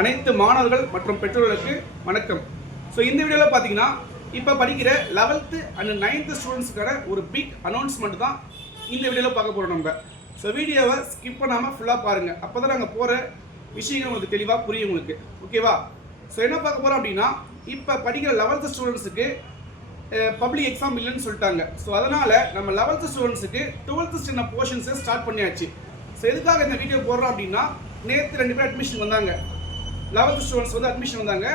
அனைத்து மாணவர்கள் மற்றும் பெற்றோர்களுக்கு வணக்கம். ஸோ இந்த வீடியோவில் பார்த்தீங்கன்னா இப்போ படிக்கிற 11th and 9th ஸ்டூடெண்ட்ஸுக்கான ஒரு பிக் அனௌன்ஸ்மெண்ட் தான் இந்த வீடியோவில் பார்க்க போகிறோம் நம்ம. ஸோ வீடியோவை ஸ்கிப் பண்ணாமல் ஃபுல்லாக பாருங்கள், அப்போ தான் நாங்கள் போகிற விஷயங்கள் உங்களுக்கு தெளிவாக புரியும் உங்களுக்கு, ஓகேவா? ஸோ என்ன பார்க்க போகிறோம் அப்படின்னா, இப்போ படிக்கிற 11th ஸ்டூடெண்ட்ஸுக்கு பப்ளிக் எக்ஸாம் இல்லைன்னு சொல்லிட்டாங்க. ஸோ அதனால் நம்ம 11th ஸ்டூடெண்ட்ஸுக்கு 12th ஸ்டாண்டர்ட் போர்ஷன்ஸை ஸ்டார்ட் பண்ணியாச்சு. ஸோ எதுக்காக இந்த வீடியோ போடுறோம் அப்படின்னா, நேற்று 2 பேர் அட்மிஷன் வந்தாங்க, 11th ஸ்டூடெண்ட்ஸ் வந்து அட்மிஷன் வந்தாங்க.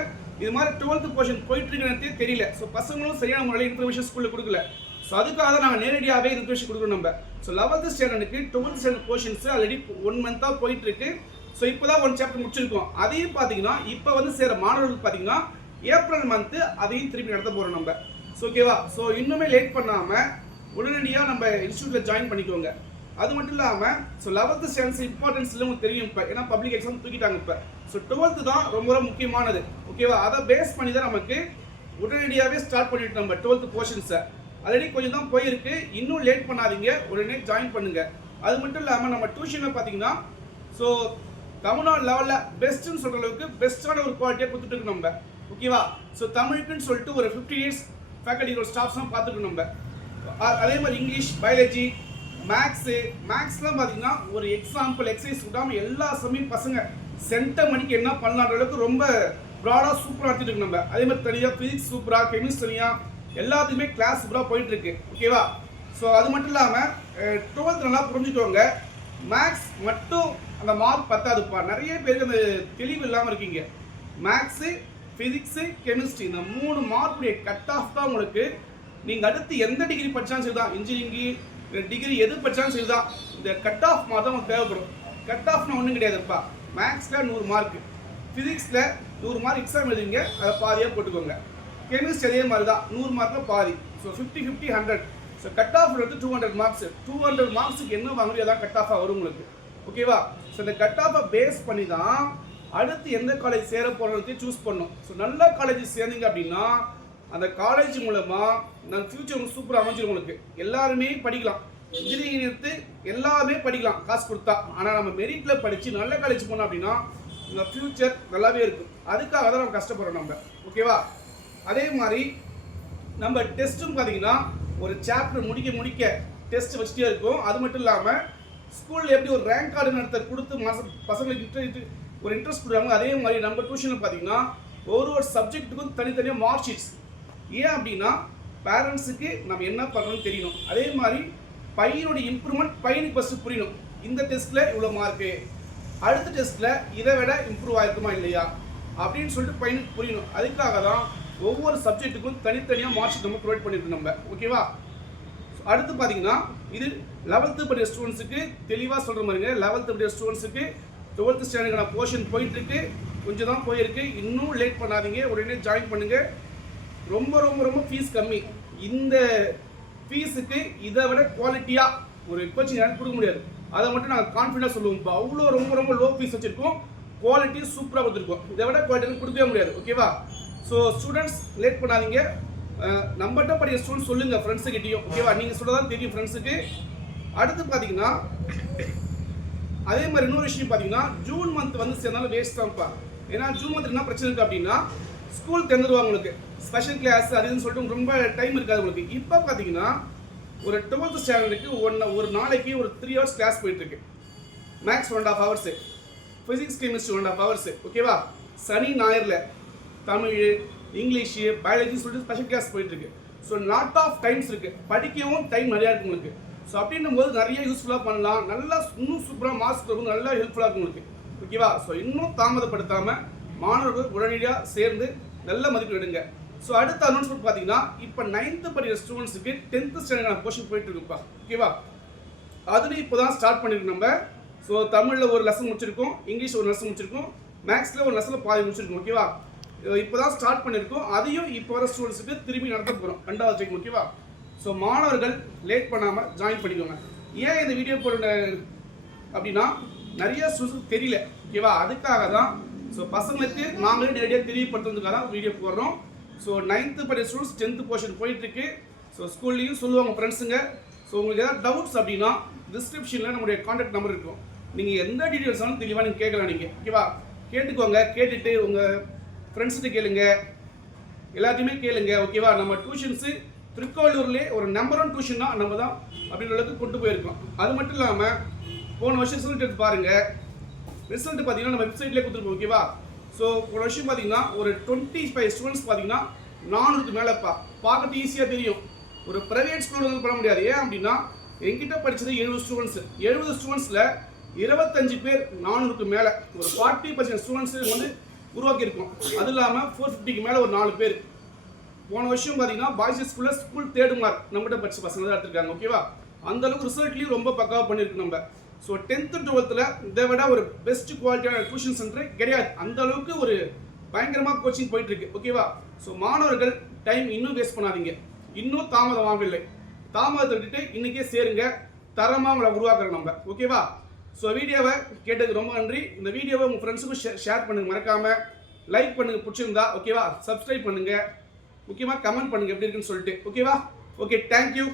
இது மாதிரி 12th போர்ஷன் போயிட்டு இருக்கிறதே தெரியல. ஸோ பசங்களும் சரியான முறையில் இன்ஃபர்மேஷன் ஸ்கூலில் கொடுக்கல. ஸோ அதுக்காக தான் நாங்கள் நேரடியாகவே இன்ஃபர்மேஷன் கொடுக்குறோம் நம்ம. So 11th ஸ்டாண்டர்டுக்கு 12th standard portions already 1 மந்த்தாக போயிட்டு இருக்கு. ஸோ இப்போ தான் 1 சாப்டர் முடிச்சிருக்கோம். அதையும் பார்த்தீங்கன்னா இப்போ வந்து சேர மாணவர்களுக்கு பார்த்தீங்கன்னா ஏப்ரல் மந்த்து அதையும் திருப்பி நடத்த போகிறோம் நம்ம. ஸோ ஓகேவா? ஸோ இன்னுமே லேட் பண்ணாமல் உடனடியாக நம்ம இன்ஸ்டியூட்டில் ஜாயின் பண்ணிக்கோங்க. அது மட்டும் இல்லாமல் ஸோ 11th ஸ்டாண்டர்ட்ஸ் இம்பார்ட்டன்ஸ் உங்களுக்கு தெரியும் இப்போ, ஏன்னா பப்ளிக் எக்ஸாம் தூக்கிட்டாங்க இப்போ. ஸோ 12th தான் ரொம்ப ரொம்ப முக்கியமானது, ஓகேவா? அதை பேஸ் பண்ணி தான் நமக்கு உடனடியாகவே ஸ்டார்ட் பண்ணிட்டு நம்ம 12th போர்ஷன்ஸை. ஆல்ரெடி கொஞ்சம் தான் போயிருக்கு, இன்னும் லேட் பண்ணாதீங்க, உடனே ஜாயின் பண்ணுங்க. அது மட்டும் இல்லாமல் நம்ம டியூஷனில் பார்த்தீங்கன்னா ஸோ தமிழ்நாடு லெவலில் பெஸ்ட்டுன்னு சொல்கிற அளவுக்கு பெஸ்ட்டான ஒரு குவாலிட்டியாக கொடுத்துட்டு நம்ம, ஓகேவா? ஸோ தமிழுக்குன்னு சொல்லிட்டு ஒரு 50 இயர்ஸ் ஃபேக்கல்ட்டி ஸ்டாஃப்ஸ்லாம் பார்த்துட்டு நம்ம. அதே மாதிரி இங்கிலீஷ், பயாலஜி, மேக்ஸ்லாம் பார்த்தீங்கன்னா ஒரு எக்ஸாம்பிள் எக்ஸசைஸ் விடாமல் எல்லா சமயம் பசங்க சென்டர் மணிக்கு என்ன பண்ணலான்ற அளவுக்கு ரொம்ப ப்ராடாக சூப்பராக நடத்திட்டு இருக்கு நம்ம. அதே மாதிரி தனியாக ஃபிசிக்ஸ் சூப்பராக, கெமிஸ்ட்ரி தனியாக, எல்லாத்துக்குமே கிளாஸ் சூப்பராக போயிட்டு இருக்கு, ஓகேவா? ஸோ அது மட்டும் இல்லாமல் 12th நல்லா புரிஞ்சுக்கோங்க, மேக்ஸ் மட்டும் அந்த மார்க் பத்தாதுப்பா. நிறைய பேருக்கு அந்த தெளிவு இல்லாமல் இருக்கீங்க. மேக்ஸு, ஃபிசிக்ஸு, கெமிஸ்ட்ரி இந்த 3 மார்க்குடைய கட் ஆஃப் தான் உங்களுக்கு. நீங்கள் அடுத்து எந்த டிகிரி படித்தாலும் சரி தான், இன்ஜினியரிங்கு டிகிரி எது படித்தாலும் சரி தான், இந்த கட் ஆஃப் மாதிரி தான் உங்களுக்கு தேவைப்படும். கட் ஆஃப்னா ஒன்றும் கிடையாதுப்பா. மேக்ஸில் 100 மார்க்கு, ஃபிசிக்ஸில் 100 மார்க் எக்ஸாம் எழுதுவீங்க, அதை பாதியாக போட்டுக்கோங்க. கெமிஸ்ட்ரி அதே மாதிரி தான், 100 மார்க்கில் பாதி. ஸோ 50, 100. ஸோ கட் ஆஃப் வந்து 200 மார்க்ஸ். 200 மார்க்ஸுக்கு என்ன வாங்குறீங்க அதான் கட் ஆஃபாக வரும் உங்களுக்கு, ஓகேவா? ஸோ இந்த கட் ஆஃபை பேஸ் பண்ணி தான் அடுத்து எந்த காலேஜ் சேர போகிறதுக்கு சூஸ் பண்ணணும். ஸோ நல்ல காலேஜ் சேர்ந்தீங்க அப்படின்னா அந்த காலேஜ் மூலமாக நான் ஃபியூச்சர் உங்களுக்கு சூப்பராக அமைஞ்சிடும் உங்களுக்கு. எல்லாருமே படிக்கலாம், இன்ஜினியரிங் எடுத்து எல்லாமே படிக்கலாம் காசு கொடுத்தா. ஆனால் நம்ம மெரிட்டில் படித்து நல்ல காலேஜ் போனோம் அப்படின்னா உங்கள் ஃப்யூச்சர் நல்லாவே இருக்கும். அதுக்காக தான் நம்ம கஷ்டப்படுறோம் நம்ம, ஓகேவா? அதே மாதிரி நம்ம டெஸ்ட்டும் பார்த்தீங்கன்னா ஒரு சாப்டர் முடிக்க டெஸ்ட் வச்சுட்டே இருக்கும். அது மட்டும் இல்லாமல் ஸ்கூலில் எப்படி ஒரு ரேங்க் கார்டு நடத்த கொடுத்து பசங்களுக்கு ஒரு இன்ட்ரெஸ்ட் கொடுக்குறாங்க, அதே மாதிரி நம்ம டியூஷனில் பார்த்தீங்கன்னா ஒரு சப்ஜெக்ட்டுக்கும் தனித்தனியாக மார்க் ஷீட்ஸ். ஏன் அப்படின்னா பேரண்ட்ஸுக்கு நம்ம என்ன பண்ணுறோன்னு தெரியணும். அதே மாதிரி பையனுடைய இம்ப்ரூவ்மெண்ட் பையனுக்கு ஃபஸ்ட்டு புரியணும். இந்த டெஸ்ட்டில் இவ்வளோ மார்க்கு, அடுத்த டெஸ்ட்டில் இதை விட இம்ப்ரூவ் ஆகிருக்குமா இல்லையா அப்படின்னு சொல்லிட்டு பையனுக்கு புரியணும். அதுக்காக தான் ஒவ்வொரு சப்ஜெக்ட்டுக்கும் தனித்தனியாக மார்க் ஷீட் நம்ம ப்ரொவைட் பண்ணியிருக்கோம் நம்ம, ஓகேவா? அடுத்து பார்த்தீங்கன்னா இது 11th படிக்கிற ஸ்டூடெண்ட்ஸுக்கு தெளிவாக சொல்கிற மாதிரிங்க. 11th படிக்கிற ஸ்டூடெண்ட்ஸுக்கு 12th ஸ்டாண்டர்டான போர்ஷன் போயிட்டுருக்கு, கொஞ்சம் தான் போயிருக்கு, இன்னும் லேட் பண்ணாதீங்க, உடனே ஜாயின் பண்ணுங்கள். ரொம்ப ரொம்ப ரொம்ப ஃபீஸ் கம்மி. இந்த ஃபீஸுக்கு இதை விட குவாலிட்டியாக ஒரு கோச்சிங் எனக்கு கொடுக்க முடியாது, அதை மட்டும் நாங்கள் கான்ஃபிடென்ட்டாக சொல்லுவோம். இப்போ அவ்வளோ ரொம்ப ரொம்ப லோ ஃபீஸ் வச்சுருக்கோம், குவாலிட்டி சூப்பராக கொடுத்துருக்கோம். இதை விட குவாலிட்டி கொடுக்கவே முடியாது, ஓகேவா? ஸோ ஸ்டூடெண்ட்ஸ் லேட் பண்ணாதீங்க. நம்மகிட்ட படிக்கிற ஸ்டூடெண்ட்ஸ் சொல்லுங்கள் ஃப்ரெண்ட்ஸுக்கிட்டையும், ஓகேவா? நீங்கள் சொல்லதான் தெரியும் ஃப்ரெண்ட்ஸுக்கு. அடுத்து பார்த்தீங்கன்னா அதே மாதிரி இன்னொரு விஷயம் பார்த்தீங்கன்னா ஜூன் மந்த் வந்து சேர்ந்தாலும் வேஸ்ட் தான்ப்பா. ஏன்னா ஜூன் மந்த் என்ன பிரச்சனை இருக்குது அப்படின்னா ஸ்கூல் திறந்துடுவாங்க உங்களுக்கு, ஸ்பெஷல் கிளாஸ் அதுன்னு சொல்லிட்டு ரொம்ப டைம் இருக்காது உங்களுக்கு. இப்போ பார்த்தீங்கன்னா ஒரு 12th ஸ்டாண்டர்டுக்கு ஒரு நாளைக்கு ஒரு 3 hours கிளாஸ் போயிட்டுருக்கு. Max 1.5 hours, physics chemistry 1.5 hours, ஓகேவா? சனி ஞாயிறில் தமிழ், இங்கிலீஷு, பயாலஜி சொல்லிட்டு ஸ்பெஷல் கிளாஸ் போயிட்டுருக்கு. ஸோ லாட் ஆஃப் டைம்ஸ் இருக்குது, படிக்கவும் டைம் நிறையா இருக்குது உங்களுக்கு. ஸோ அப்படின்னும் போது நிறைய யூஸ்ஃபுல்லாக பண்ணலாம், நல்லா இன்னும் சூப்பராக மார்க்ஸ் வந்து நல்லா ஹெல்ப்ஃபுல்லாக இருக்கும் உங்களுக்கு, ஓகேவா? ஸோ இன்னும் தாமதப்படுத்தாமல் மாணவர்கள் உடனடியாக சேர்ந்து நல்ல மதிப்பு எடுங்க. ஸோ அடுத்த அனௌன்ஸ்மெண்ட் பார்த்தீங்கன்னா இப்போ 9th படிக்கிற ஸ்டூடெண்ட்ஸுக்கு 10th ஸ்டாண்டர்டான போர்ஷன் போயிட்டு இருக்குப்பா, ஓகேவா? அதுலேயும் இப்போ தான் ஸ்டார்ட் பண்ணியிருக்கோம் நம்ம. ஸோ தமிழில் ஒரு லெசன் முடிச்சிருக்கோம், இங்கிலீஷ் ஒரு லெசன் முடிச்சிருக்கோம், மேக்ஸில் ஒரு லெசனில் பாதி முடிச்சிருக்கோம், ஓகேவா? இப்போ தான் ஸ்டார்ட் பண்ணியிருக்கோம். அதையும் இப்போ வர ஸ்டூடெண்ட்ஸுக்கு திரும்பி நடத்த போகிறோம் 2வது டைம், ஓகேவா? ஸோ மாணவர்கள் லேட் பண்ணாமல் ஜாயின் பண்ணிக்கோங்க. ஏன் இந்த வீடியோ போடுற அப்படின்னா நிறைய ஸ்டூடெண்ட்ஸுக்கு தெரியல, ஓகேவா? அதுக்காக தான். ஸோ பசங்களுக்கு நாங்களே நேரடியாக தெரியப்படுத்துறதுக்காக தான் வீடியோ போடுறோம். ஸோ 9th படிக்கிற ஸ்டூடெண்ட்ஸ் 10th போர்ஷன் போயிட்டுருக்கு. ஸோ ஸ்கூல்லையும் சொல்லுவாங்க ஃப்ரெண்ட்ஸுங்க. ஸோ உங்களுக்கு ஏதாவது டவுட்ஸ் அப்படின்னா டிஸ்கிரிப்ஷனில் நம்மளுடைய கான்டாக்ட் நம்பர் இருக்கும், நீங்கள் எந்த டீட்டெயில்ஸாலும் தெளிவாக நீங்கள் கேட்கலாம் நீங்கள், ஓகேவா? கேட்டுக்கோங்க. கேட்டுட்டு உங்கள் ஃப்ரெண்ட்ஸ்கிட்ட கேளுங்க, எல்லாத்தையுமே கேளுங்க. ஓகேவா? நம்ம டியூஷன்ஸு திருக்கோவிலூர்லேயே ஒரு நம்பர் 1 டியூஷன் தான் நம்ம தான் அப்படின்ற அளவுக்கு கொண்டு போயிருக்கோம். அது மட்டும் இல்லாமல் போன வருஷம் ரிசல்ட் எடுத்து பாருங்கள். ரிசல்ட் பார்த்தீங்கன்னா நம்ம வெப்சைட்லேயே கொடுத்துருப்போம். ஓகேவா? ஸோ போன வருஷம் பார்த்தீங்கன்னா ஒரு 25 ஸ்டூடெண்ட்ஸ் பார்த்தீங்கன்னா 400க்கு மேலே பார்க்கறது ஈஸியாக தெரியும். ஒரு ப்ரைவேட் ஸ்கூல் வந்து பண்ண முடியாது. ஏன் அப்படின்னா என்கிட்ட படித்தது 70 ஸ்டூடெண்ட்ஸ். 70 ஸ்டூடெண்ட்ஸில் 25 பேர் 400க்கு மேலே ஒரு 40% ஸ்டூடெண்ட்ஸ் வந்து உருவாக்கியிருக்கோம். அது இல்லாமல் 450க்கு மேலே ஒரு 4 பேர். போன வருஷம் பார்த்தீங்கன்னா பாய்ஸ் ஸ்கூலில் ஸ்கூல் 3rd மார்க் நம்மகிட்ட படித்த பசங்க தான் எடுத்திருக்காங்க. ஓகேவா? அந்த அளவுக்கு ரிசல்ட்லேயும் ரொம்ப பக்காவாக பண்ணியிருக்கு நம்ம. ஸோ 10th 12th இதை விட ஒரு பெஸ்ட் குவாலிட்டியான டியூஷன் சென்டரே கிடையாது. அந்த அளவுக்கு ஒரு பயங்கரமாக கோச்சிங் போயிட்டு இருக்கு. ஓகேவா? ஸோ மாணவர்கள் டைம் இன்னும் வேஸ்ட் பண்ணாதீங்க. இன்னும் தாமதமாகவில்லை. தாமதத்தை விட்டுட்டு இன்னைக்கே சேருங்க. தரமாக உங்களை உருவாக்குறோம் நம்ம. ஓகேவா? ஸோ வீடியோவை கேட்டதுக்கு ரொம்ப நன்றி. இந்த வீடியோவை உங்கள் ஃப்ரெண்ட்ஸுக்கும் ஷேர் பண்ணுங்கள். மறக்காமல் லைக் பண்ணுங்கள் பிடிச்சிருந்தா. ஓகேவா? சப்ஸ்கிரைப் பண்ணுங்கள். முக்கியமாக கமெண்ட் பண்ணுங்கள் எப்படி இருக்குன்னு சொல்லிட்டு. ஓகேவா? Okay, thank you.